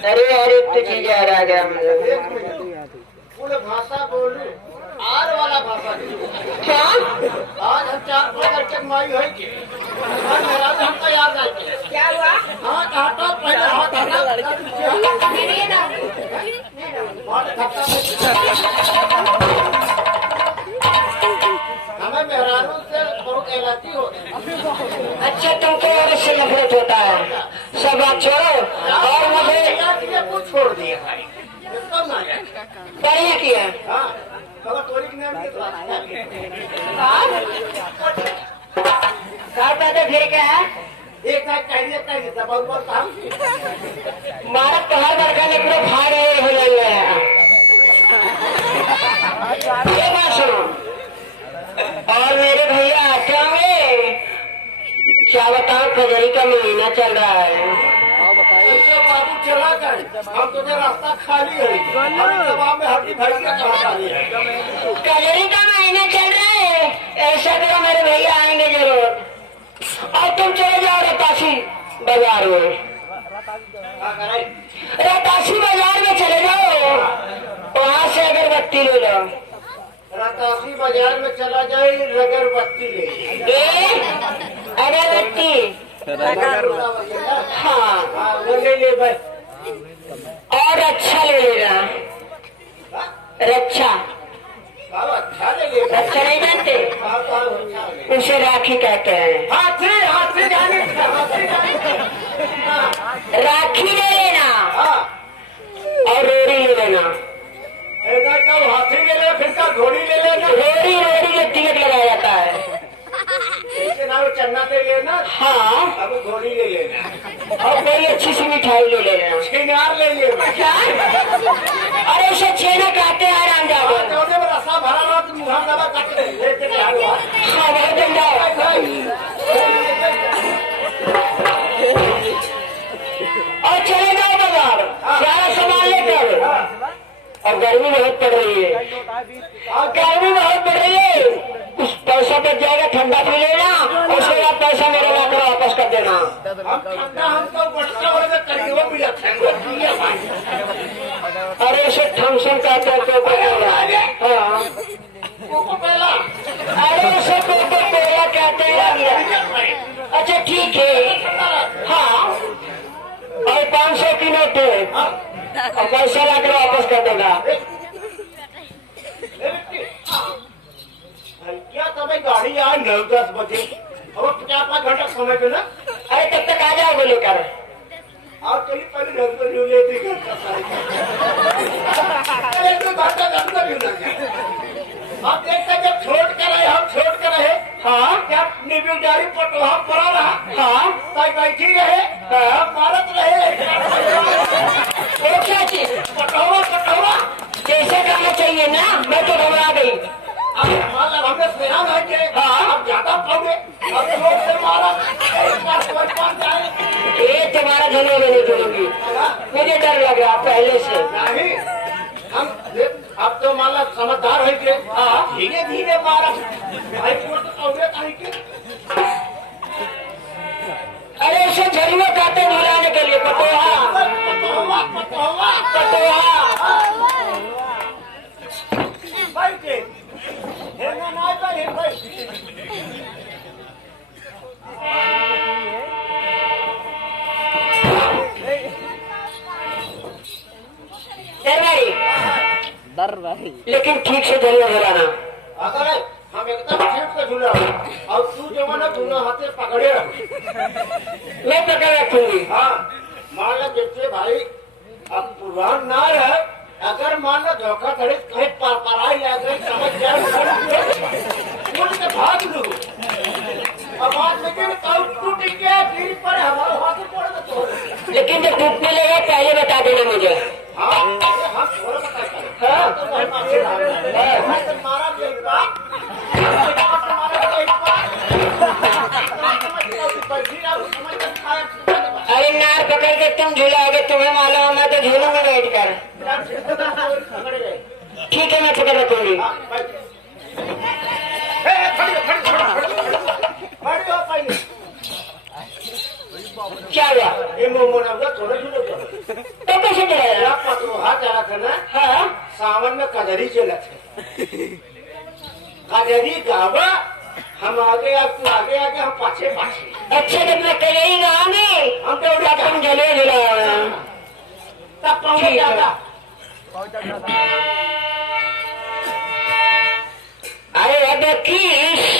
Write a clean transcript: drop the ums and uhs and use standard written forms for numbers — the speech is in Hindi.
अरे यार एक तो चीज याद आ गया मुझे। पूरे भाषा बोली आर वाला भाषा क्या? आज हम 4 करके माई है कि मेरा तो हमको याद है क्या हुआ? हाँ कहता पहले हाथ हमें मेहरानों से बहुत एलर्जी हो। अच्छा तुमको और इससे नफरत होता है। सब बात छोड़ो और मुझे कुछ छोड़ दिए भाई बढ़िया किया। हाँ फिर क्या है? एक मारा पहाड़ लड़का ने पूरा भाग हो जाएगा। ये बात सुनो और मेरे भैया आते होंगे। क्या बताओ फजरी का महीना चल रहा है। बाबू चला कर हम तुझे रास्ता खाली है जवाब में हड्डी भाई का कहा खाली है। कजरी का महीना चल रहा है। ऐसा करो मेरे भैया आएंगे जरूर और तुम चले जाओ रतासी बाजार में। रतासी बाजार में चले जाओ वहाँ से अगरबत्ती ले लो। रतासी बाजार में चला जाए अगरबत्ती ले अगरबत्ती हाँ वो ले भाई और अच्छा ले लेना। रक्षा अच्छा ले रक्षा नहीं जानते उसे राखी कहते हैं। हाथी हाथी जाने राखी ले लेना हाँ और रोड़ी ले लेना। ऐसा कब हाथी ले ले फिर का घोड़ी ले लेना। रोड़ी रोड़ी के तिलक लगाया जाता है। चन्ना ले लेना। हाँ अब घोड़ी ले लेना और कोई अच्छी सी मिठाई ले लेना। छिनार ले लेना। क्या? अरे उसे छेना कहते हैं आराम जाओ। रसा भरा लो तो मुँह दबा कट ले। हाँ बहुत गंदा और चले जाओ बाजार सारा सामान लेकर। और गर्मी बहुत पड़ रही है और गर्मी बहुत पड़ रही है। उस पैसा बच जाएगा ठंडा पी लेना उसके बाद पैसा मेरे लाकर वापस कर देना। हमको बच्चा वाले करीबा भी अरे उसे थमसन कहते हैं कोको कोला। हाँ अरे उसे कोको कोला कहते हैं। अच्छा ठीक है हाँ और 500 की नोट और पैसा लाकर वापस कर देगा। क्या समय गाड़ी आए 9-10 बजे और 4-5 घंटा समय पे ना। अरे तब तक आ जाओगे लेकर। और कहीं पहले आप देखते जब छोड़ कर रहे हम छोड़ कर रहे। हाँ क्या निबेदारी पटोहा पड़ा रहा। हाँ ताई बैठी रहे मारत रहे वो क्या चीज पटोहा पटोहा जैसे करना चाहिए ना। मैं तो घबरा गई। मतलब हमने स्नेहा है कि हाँ आप ज्यादा पाओगे अब लोग से मारा जाए। ये तुम्हारा धनो में नहीं छोड़ूंगी। मुझे डर लग रहा पहले से। नहीं हम अब तो माला समझदार है कि धीरे धीरे मारा भाई कहीं के। अरे उसे झरिया कहते भुलाने के लिए पटोहा पटोहा पटोहा पटोहा। भाई के ना भाई दरबारी लेकिन ठीक से झरिया झुलाना। अगर हम एकदम ठीक से झूला और तू जो ना दोनों हाथे पकड़े रख मैं पकड़ रखूंगी। हाँ मान लो जैसे भाई अब पुरान ना रहे अगर मान लो धोखा धड़ी कहीं पराई अगर समझ जाए के भाग लू अब बात लेकिन टूट गया फिर पर हमारे हाथ पड़े तो। लेकिन जब टूटने लगे पहले बता देना मुझे। हाँ थोड़ा अरे नार पकड़ के तुम झूलाओगे तुम्हें मालूम मैं तो झूलूंगा बैठ कर। ठीक है मैं पकड़ रखूंगी। क्या हुआ? थोड़ा तो कुछ कहा चला था ना हाँ सावन में कजरी चलत है कजरी गावा हम आगे आप तू आगे आगे हम पाछे पाछे अच्छे जब मैं कहीं गाऊंगी हम तो उड़ा तुम जले जला तब पहुंच जाता अरे अब की